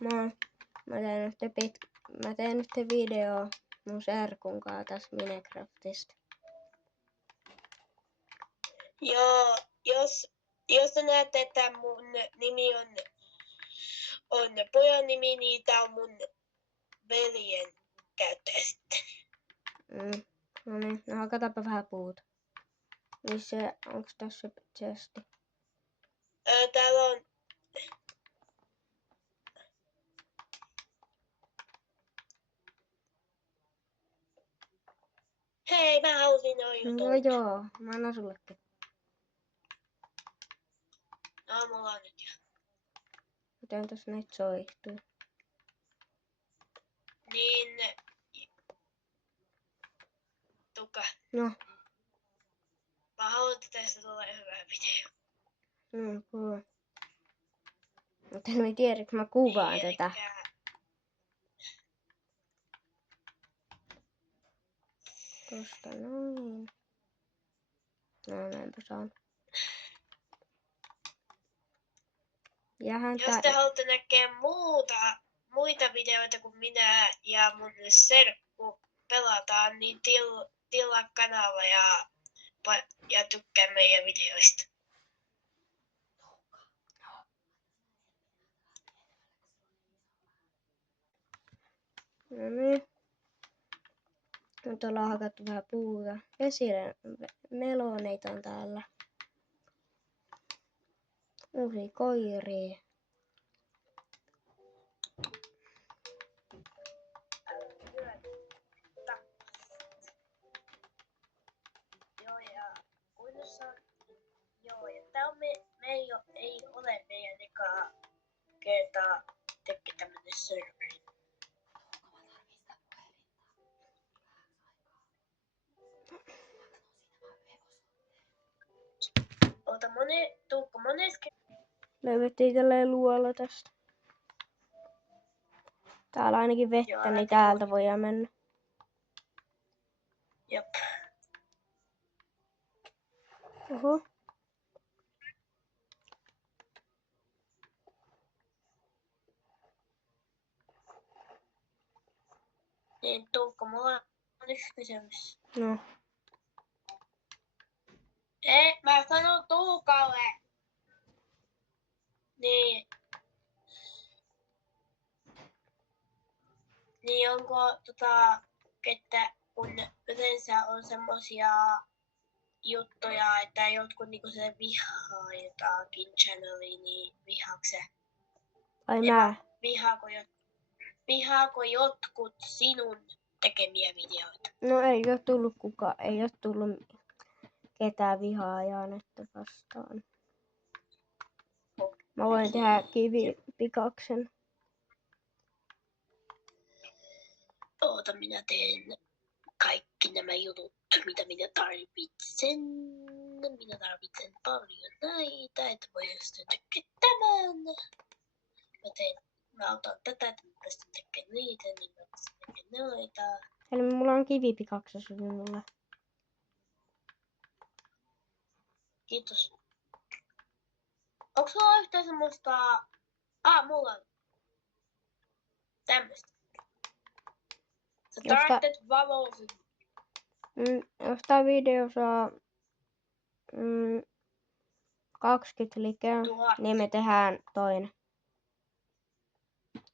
Mä teen nyt video mun serkun kanssa tästä Minecraftista. Joo, jos te näette, että mun nimi on pojan nimi, niin tää on mun veljen käyttäjä sitten. No niin, no hakataanpa vähän puuta. Missä, onks tässä chesti? Täällä on... Hei, mä halusin noin jutut. No joo, mä annan sullekin. No, mulla on nyt jo. Miten tossa näitä soihtuu? Niin... Tuka. No. Mä haluan, että tästä tulee hyvä video. No, kuva. Mutta en tiedä, kun mä kuvaan niin, tätä. Tosta noin. No näinpä saan. Jos te haluatte näkeä muita videoita kuin minä ja mun serkku pelataan, niin tilaa kanava ja tykkää meidän videoista. No niin. Nyt ollaan hakattu vähän puuta. Meloneita on täällä. Uusia koiria. Joo, ja tää on ei ole meidän ekaa kertaa tekee tämmönen serveri. Tuukko moneski? Löydettiin tälleen luola tästä. Täällä on ainakin vettä, joo, niin täältä voidaan mennä. Jep. Oho. Niin, Tuukko, mulla on yksi kysymys. No. Ei, mä sanon Tuukalle. Niin onko että kun yleensä on semmosia juttuja, että jotkut niinku se vihaa jotakin channelia, niin vihaakse? Ai mä? Vihaako jotkut sinun tekemiä videoita? No ei oo tullut ketään vihaajaa nyt vastaan. Mä voin tehdä kivipikaksen. Oota, minä teen kaikki nämä jutut, mitä minä tarvitsen. Minä tarvitsen paljon näitä, että voi sitten tekee tämän. Mä otan tätä, että mä pystyn tekemään niitä, niin mä pystyn tekemään noita. Eli mulla on kivipikakses mulla. Kiitos. Onko sulla yhtään semmoista... mulla on. Tämmöstä. Sä tarvitset valoa. Jos tää video saa 20 likeä, niin me tehdään toinen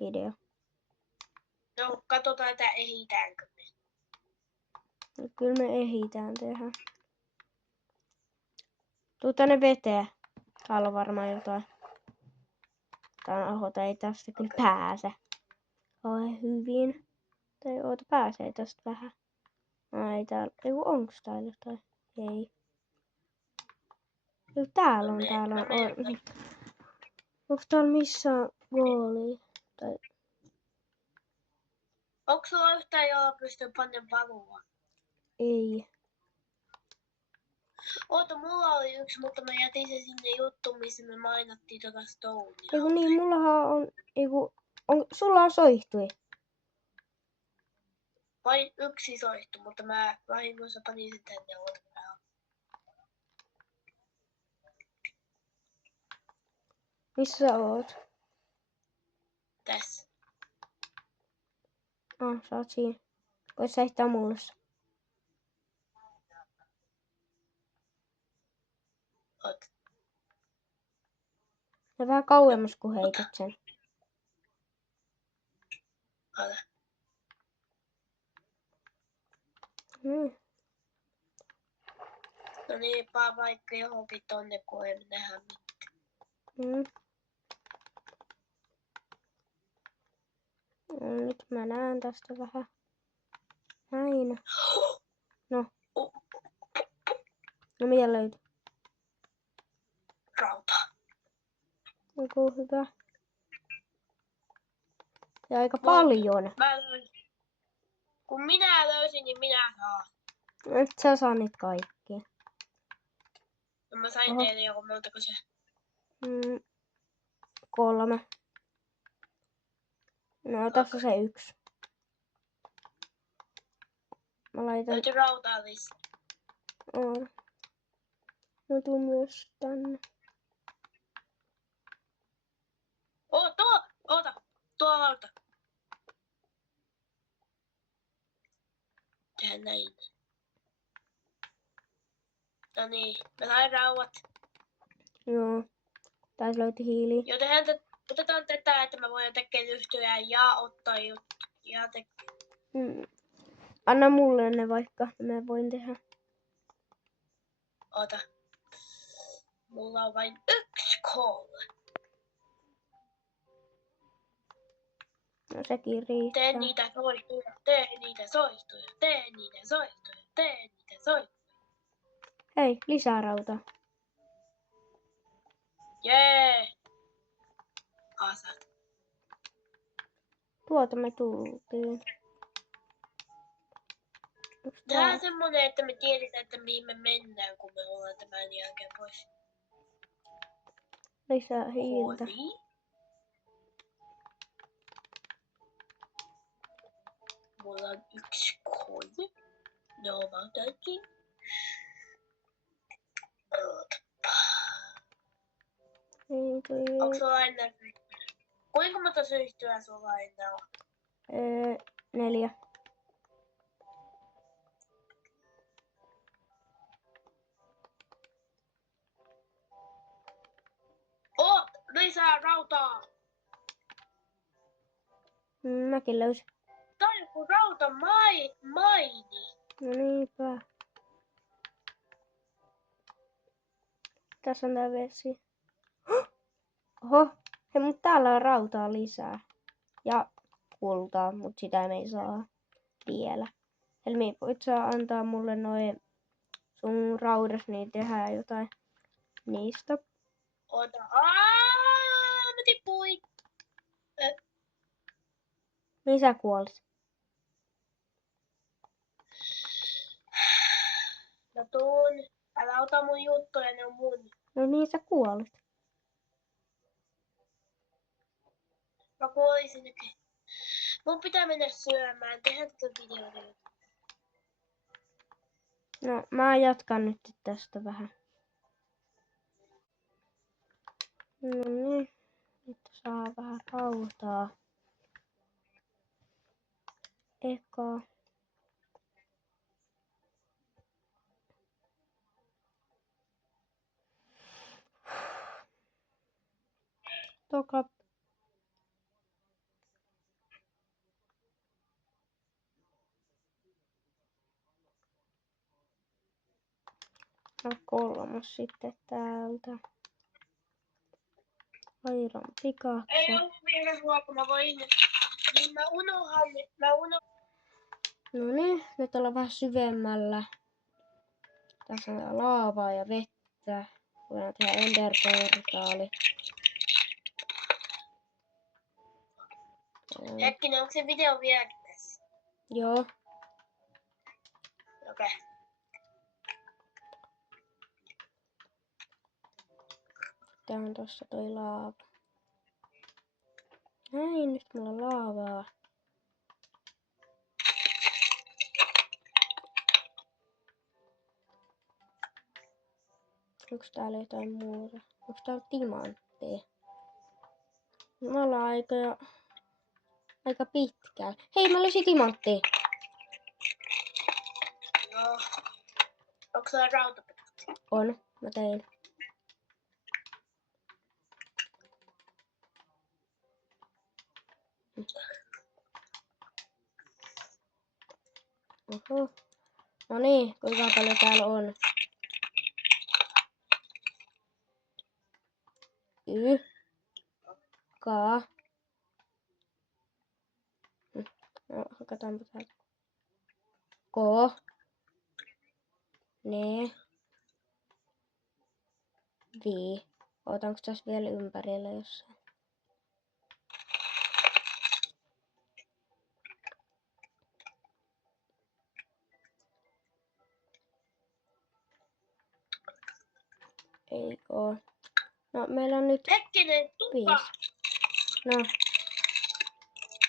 video. No, katsotaan, että ehitäänkö me. No, kyllä me ehitään tehdä. Tuu tänne veteen. Täällä on varmaan jotain. Tää ei tästä kyllä pääse. Oi hyvin. Tai pääsee tästä vähän. Ai täällä. Eiku onks täällä jotain? Ei. Täällä on. Onks täällä missään goalia? Tai... Onko sulla yhtään, jolla pystyy panemaan valoa? Ei. Oota, mulla oli yksi, mutta mä jätin se sinne juttuun, missä me mainittiin tota Stonea. Eiku niin, mullahan on... sulla on soihtui. Vain yksi soihtu, mutta mä vahingossa panin sen tänne. Missä sä oot? Tässä. Sä oot siinä. Voit sä heittää mulle se. Oot. Ja vähän kauemmas kun heität sen. Ota. No niin, paa vaikka johonkin tonne, kun ei nähdä mitään. Nyt mä näen tästä vähän. Näin. No. No mitä löytyi? Rauta. Onko hyvä? Ja aika paljon. Mä löysin. Kun minä löysin, niin minä saan. Et sä saa niitä kaikkia. No mä sain 4, kun montako se? 3. No tässä se 1. Mä laitan... Löytyi rautaa lisää. Mä tuun myös tänne. Oota! Tuo rauta. Tehdään näin. No niin, mä sain rauat. Joo. Täältä löytyi hiili. Joten otetaan tätä, että mä voin tekee yhtyä ja ottaa juttu. Ja Anna mulle ne vaikka, mä voin tehdä. Ota. Mulla on vain 1 koulu. No sekin riittää. Tee niitä soihtuja, tee niitä soihtuja, tee niitä soihtuja, tee niitä soihtuja. Hei, lisää rautaa. Jee! Asat. Tuota me tultiin. Tää on semmonen, että me tiedetään, että mihin me mennään, kun me ollaan tämän jälkeen pois. Lisää hiiltä. Mulla on 1 koulu. No, mä otankin. Onko sulla enää? Kuinka monta syyhtyä sulla enää on? 4. Lisää rautaa! Mäkin löysin. Tää on joku maini. No niinpä. Tässä on tää vesi. Oho! Hei, mut täällä on rautaa lisää. Ja kultaa, mut sitä me ei saa vielä. Helmi, voit sä antaa mulle noin sun raudas, niin tehdään jotain niistä. Ota. Mä tippuin. Mihin sä kuolit? Mä tuun. Älä ota mun juttuja, ne on mun. No niin sä kuolit. Mä kuolin sinnekin. Mun pitää mennä syömään. Tehdään tätä videota. No mä jatkan nyt tästä vähän. No niin. Nyt saa vähän rautaa. Eka. Toka. Ja 3 sitten täältä. Airon pikakse. Ei ollut vielä ruoka, mä voin. Niin mä unohan. No niin, nyt ollaan vähän syvemmällä. Tässä on laavaa ja vettä. Voidaan tehdä enderportaali. Hetkinen, onko se video vielä tässä? Joo. Okei. Tää on tossa toi laava. Näin, nyt mulla on laavaa. Onko täällä jotain muuta? Onko täällä timantteja? Me ollaan aika aika pitkään. Hei, mä löysin timanttia. Joo. Onko sulla rautapää? On, mä tein. Oho. No niin, kuinka paljon täällä on? Ka. No, hakataanpa täältä. Ko. Ne. Vi. Otanko tässä vielä ympärillä jossain? Ei oo. No, meillä on nyt Hetkinen, tuppa! 5. No,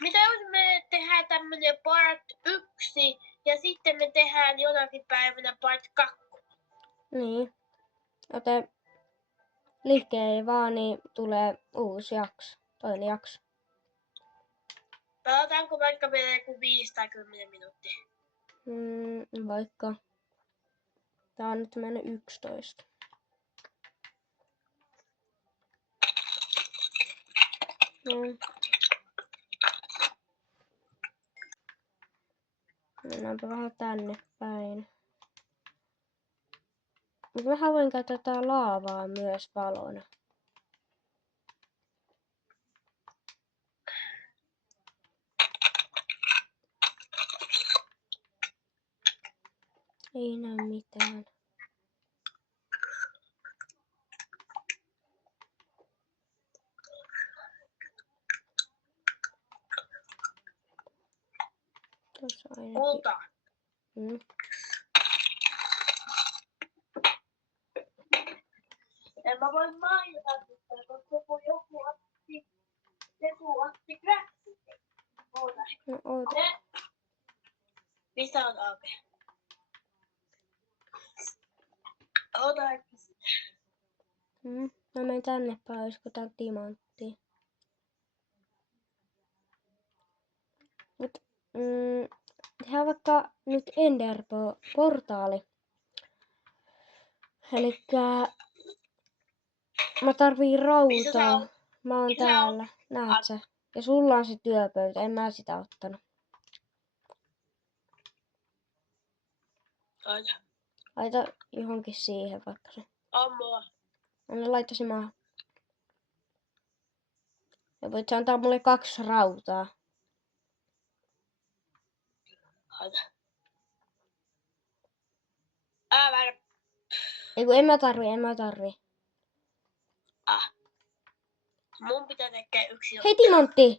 Mitä jos me tehdään tämmönen part 1 ja sitten me tehdään jonakin päivänä part 2? niin. Joten liikkeen vaan, niin tulee uusi jakso. Toinen jakso. Pelataanko vaikka vielä joku 5 tai 10 minuuttia? Vaikka. Tää on nyt mennyt 11. No. Mennäänpä vähän tänne päin. Mutta mä voin käyttää tätä laavaa myös valona. Ei näy mitään. Tuossa ainakin. Kulta. En mä voi mainita sitä, koska kun joku otti kräksit. Oota. No oota. Missä on auki? Oota. Mä menen tänne päin, olisiko tää timantti. Mut tehdään vaikka nyt Ender-portaali. Elikkä mä tarviin rautaa. Mä oon täällä. Näet sä? Ja sulla on se työpöytä. En mä sitä ottanut. Laita johonkin siihen vaikka se. Ammua. Anna laittasi maahan. Ja voit sä antaa mulle 2 rautaa. Väärä. Ei kun en mä tarvi. Mun pitää tekee yksi. Hei timantti!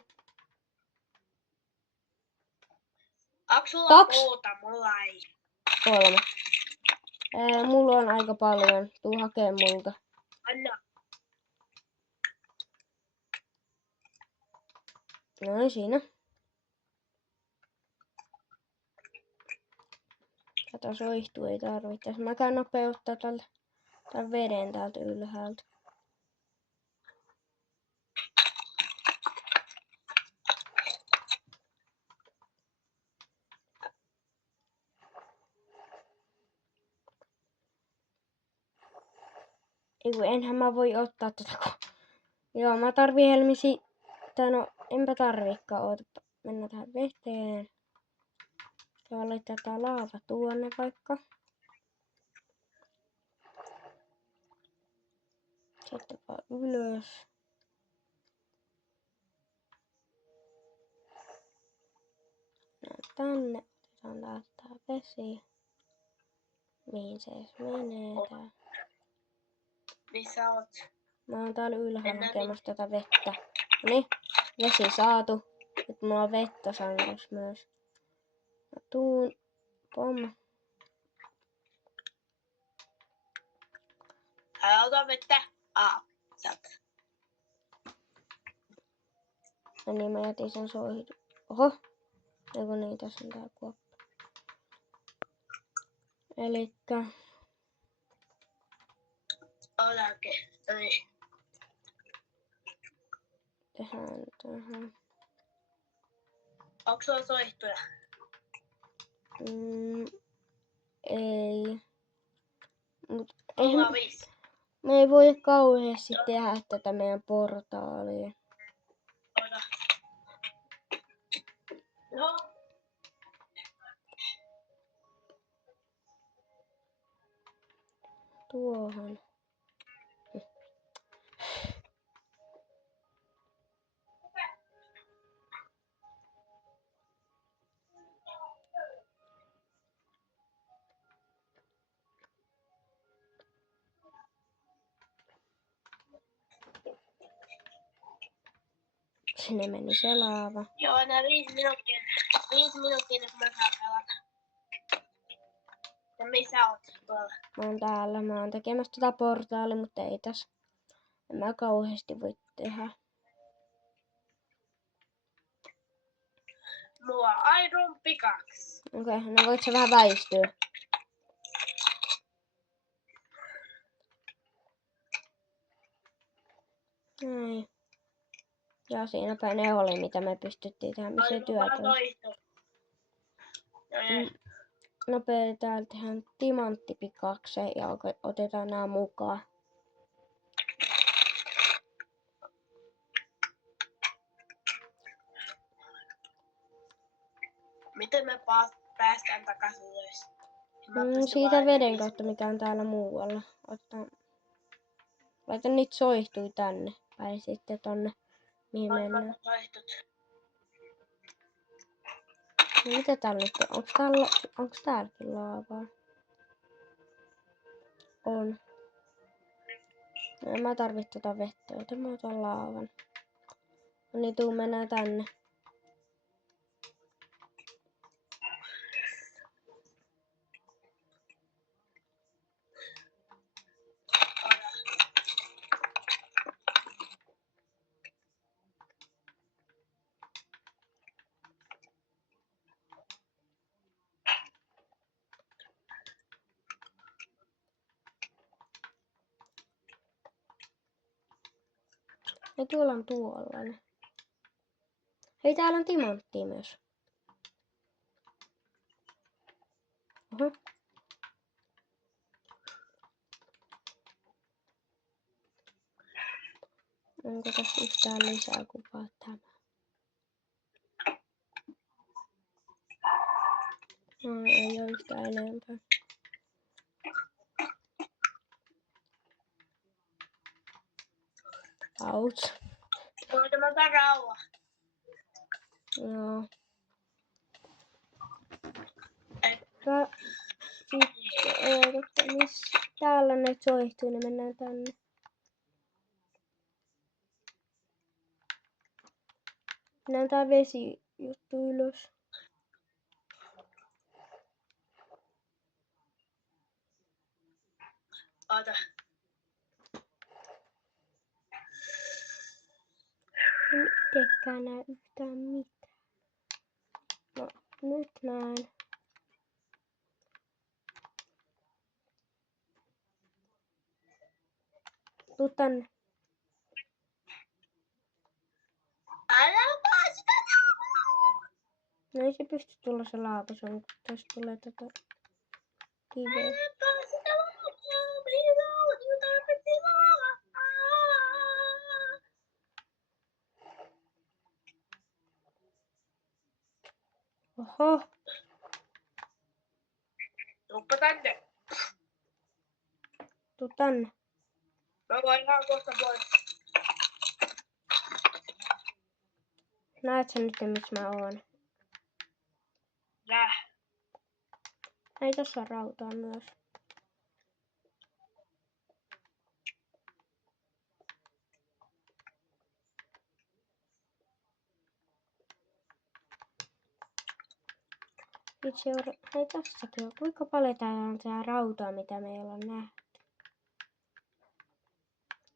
Onks sulla 2. puuta? Mulla ei. 3. Mulla on aika paljon. Tuu hakee multa. Anna. Noin siinä. Tätä soihtuu ei tarvitse. Mä käyn nopeuttaa tän veden täältä ylhäältä. Eiku, enhän mä voi ottaa tätä. Joo, mä tarvii helmisi. No, enpä tarviikaan. Ootapa. Mennään tähän veteen. Ja laittaa tää laava tuonne vaikka. Sitten vaan ylös. Tänne. Otetaan taas tää vesi. Mihin se edes menee tää? Missä oot? Mä oon täällä ylhäällä hakemassa tätä vettä. Noniin, vesi saatu. Nyt mulla on vettä sangossa myös. Mä tuun. Pom. Ota vettä. Saat. Ja niin mä jätin sen soihdun. Oho. Eiku niin, tässä on tää kuoppa. Elikkä. Otakin. Tehdään tähän. Onko sulla soihtuja? Ei. Mut Mulla on 5. me ei voi kauheasti tehdä tätä meidän portaalia. Ota. No. Tuohon. Sinne meni se laava. Joo, nää 5 minuuttia. 5 minuuttia, niin mä saan pelata. Ja missä oot tuolla? Mä oon täällä. Mä oon tekemässä tätä portaalia, mutta ei tässä. En mä kauheasti voi tehdä. Mulla on Iron Pickaxe. Okei, no voit sä vähän väistyä. Näin. Ja siinäpä ne oli, mitä me pystyttiin tehdä, missä työtä on. Nopea täällä tehdään timanttipikakse ja otetaan nämä mukaan. Miten me päästään takaisin ylös? Siitä veden kautta, mikä on täällä muualla. Laita niitä soihtui tänne päin sitten tonne, mihin mennään. No, mitä täällä nyt on? Onks täälläkin laavaa? On. No, en mä tarvitse tota vettä, joten mä otan laavan. No niin, tuu mennään tänne. Ja tuolla on tuollainen. Hei, täällä on timanttia myös. Oho. Onko tässä yhtään lisää kuvaa tämä? No, ei ole yhtään enempää. Ouch. Voiko mä ottaa rauha? Joo. Täällä ne soihtuu, niin mennään tänne. Mennään tää vesijuttu ylös. Ota. Mitenkään näe yhtään mitään. No, nyt näen. Tuu tänne. Älä vaan sitä laavaa! No ei se pysty tulla se laava, se on, jos tulee tätä kiveä. Älä vaan sitä laavaa! Meillä on jo tarpeeksi laavaa! Oho. Tuppa tänne. Tuu tänne. Mä voin ihan kohta pois. Näet sä nyt, missä mä oon? Näh. Ei tässä on rautaa myös. Itse ei tässäkin on. Kuinka paljon täällä on tää rautaa, mitä meillä on nähty?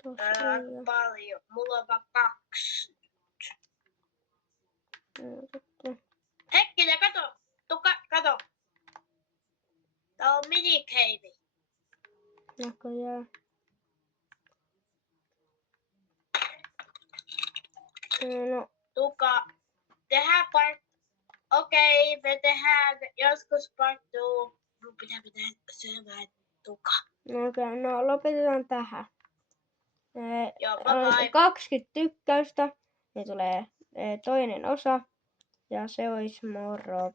Tuossa ei oo. Paljon. Mulla on vaan 2. Hetkinen, kato! Kato! Tää on minikeivi. Näköjään. No, Tuka. Tehdään Okei, me tehdään joskus part 2. Mun pitää mennä syömään tukaa. Okei, no lopetetaan tähän. Joo, bye bye. 20 tykkäystä, niin tulee toinen osa. Ja se olisi moro.